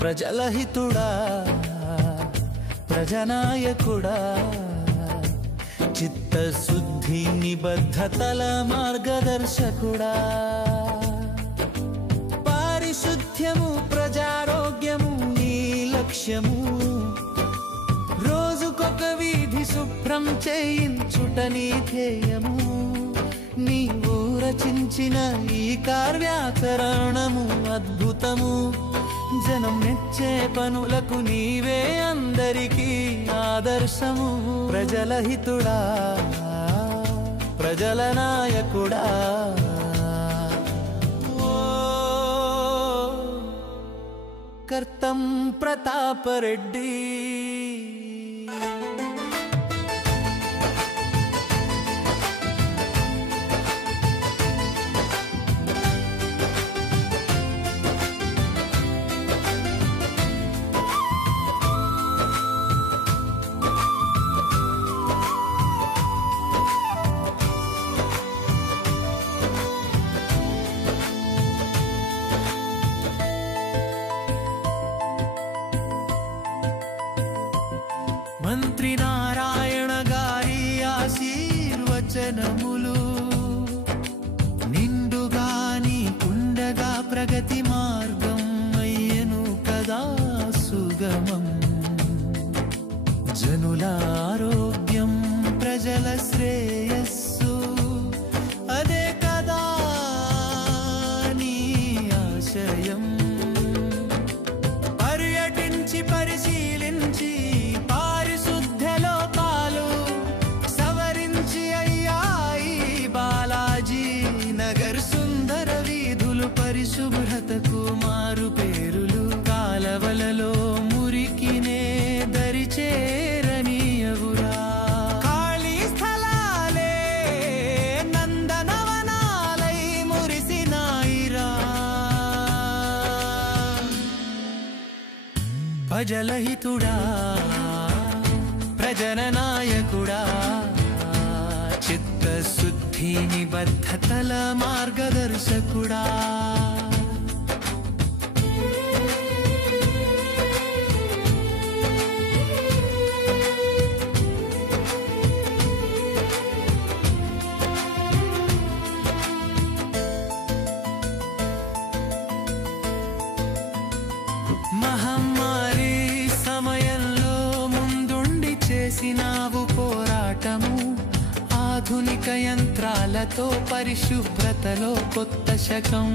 ప్రజల హితుడా ప్రజనాయకుడా చిత్తశుద్ధి నిబద్ధతల మార్గదర్శకుడా పారిశుద్ధ్యము ప్రజారోగ్యము నీ లక్ష్యము రోజుకొక వీధి శుభ్రం చేయించుట నీ ధ్యేయము నీవు రచించిన ఈ కార్యాచరణము అద్భుతము జనం మెచ్చే పనులకు నీవే అందరికీ ఆదర్శము ప్రజల హితుడా ప్రజల నాయకుడా కర్తం ప్రతాపరెడ్డి మంత్రి నారాయణ గారి ఆశీర్వచనములు నిండుగా నీకుండగా ప్రగతి మార్గం అయ్యను కదా సుగమం జనుల ఆరోగ్యం ప్రజల శ్రేయస్సు అదే కదా నీ ఆశయం పర్యటించి పరిశీలించి పరిశుభ్రతకు మారు పేరులు కాలవలలో మురికినే దరిచేరనీయవురా ఖాళీ స్థలాలే నందనవనాలై మురిసినాయిరా ప్రజల హితుడా ప్రజల నాయకుడా చిత్తశుద్ధి నిబద్ధతల మార్గదర్శకుడా మహమ్మారి సమయంలో ముందుండి చేసినావు పోరాటము ఆధునిక యంత్రాలతో పరిశుభ్రతలో కొత్త శకం